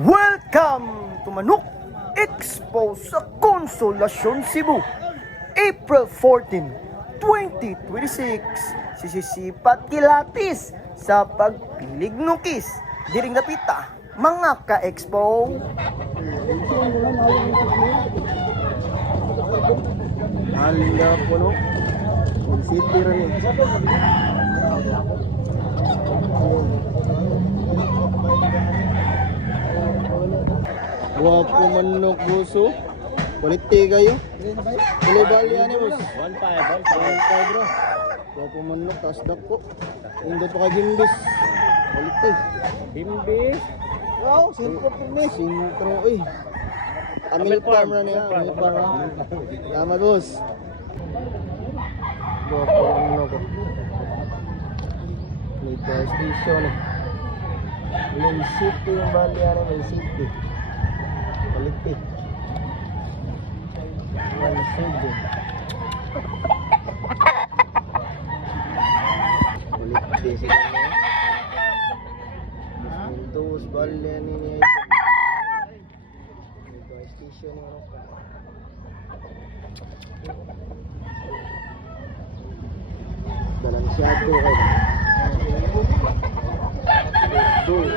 Welcome to Manok Expo sa Consolacion, Cebu. April 14, 2026. Sisisipat kilatis sa pagpilig nukis. Diring napita, mga ka-expo. Halina po, no? City rin. Guwapo manok buso. Quality kayo. Pili bali yan bos. 1.5 bro. Guwapo manok, taas dako. Indot pa ka gimbis. Quality. Bimbis. Wow, sintro po ni. Sintro eh. Amil farm na niya. Amil farm. Tama bos. Guwapo manok. May gas station eh. May city yung bali yan. May city. Quality. One city. Quality sila niya. Dos balian ini. Gas station yung balansyado kayo. Dos.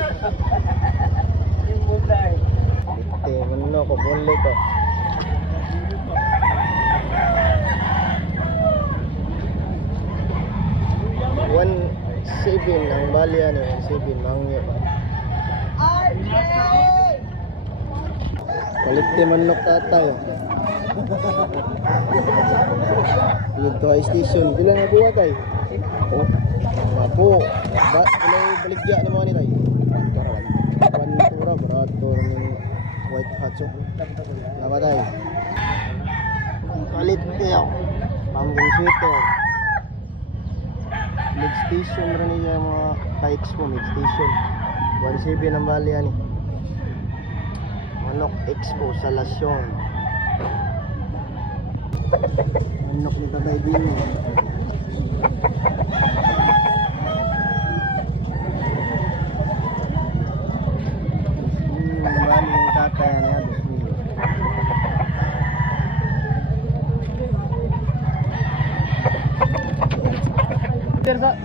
Ano ko boleh ko. One 7 ang balian eh. 7 mangyo. Quality manok tatay. Dito ay station. Bilang nga buwa tay. Oh. Apo. Baligya na mga nilay. Pantura beratur ni white hatcho. Namatay. Quality yo. Pumpkin sweater. Mid station rin niya mga ka-expo. Mid station 1.7 ang bali yan eh. Manok Expo sa Lasyon. Manok ni Tatay Dino. Bali yung tatay niya. Tersa.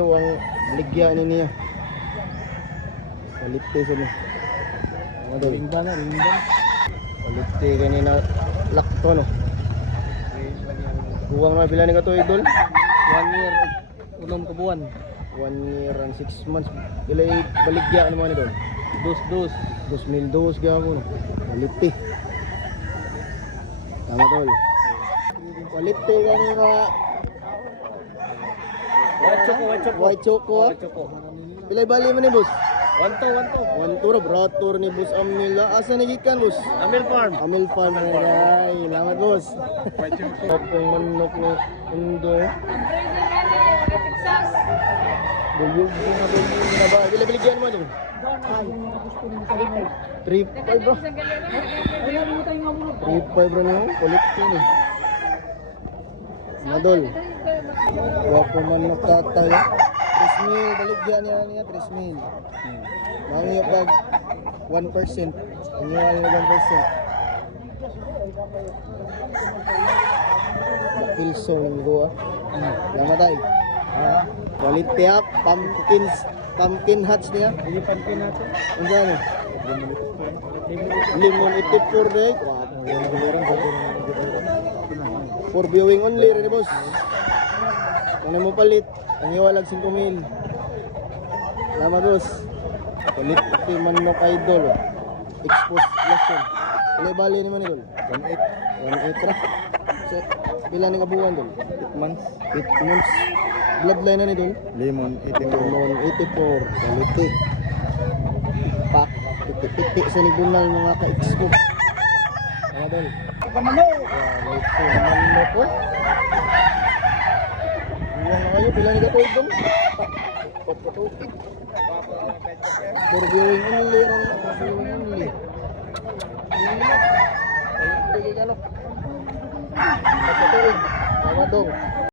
Ang ligya ni niya. Quality sa niya. Ano daw? Ringdan. Quality kanina lakto no. Buwang na bila ni ka to idol. 1 year unom ka buwan. 1 year and 6 months. Ilay baligya ano man idol. Dos. 2,000 gago no. Quality. Tama tol. Quality kanina. White choco. Pilay bali man ni boss? 1 to beratur ni boss Amil. Asa nagikan boss? Amil Farm. Amil Farm ay. Salamat boss. White choco. Kapong manok no undo. Buyog na ba? Bila-biligyan mo dong? 3.5 bro. 3.5 bro niyo. Quality ni. Madol. Wapo manok tatay. 3,000 baligyan niya 3,000. Mangi pag 1%. Inyual na 1%. Bakilso ng doa. Lamatay. Quality up. Pumpkin hats niya. Ini pumpkin natin. Ano yan eh? Limon itipur day. For viewing only rin boss. Kung na mo palit, ang iwalag 5,000. Salamat boss. Quality manok idol. Expose lesson. Ilay bali naman idol. 1.8 ra. So, pila ni kabuwan dol? 8 months. Bloodline na ni dol? Lemon 84. Quality. Pak. Pitik sa libunan mga ka-expo. Mga dol. Quality manok po. Iwan na kayo, pila ni katuig dong? Pagkatuig. For viewing only. Quality ka no? Pagkatuig. Tama dong.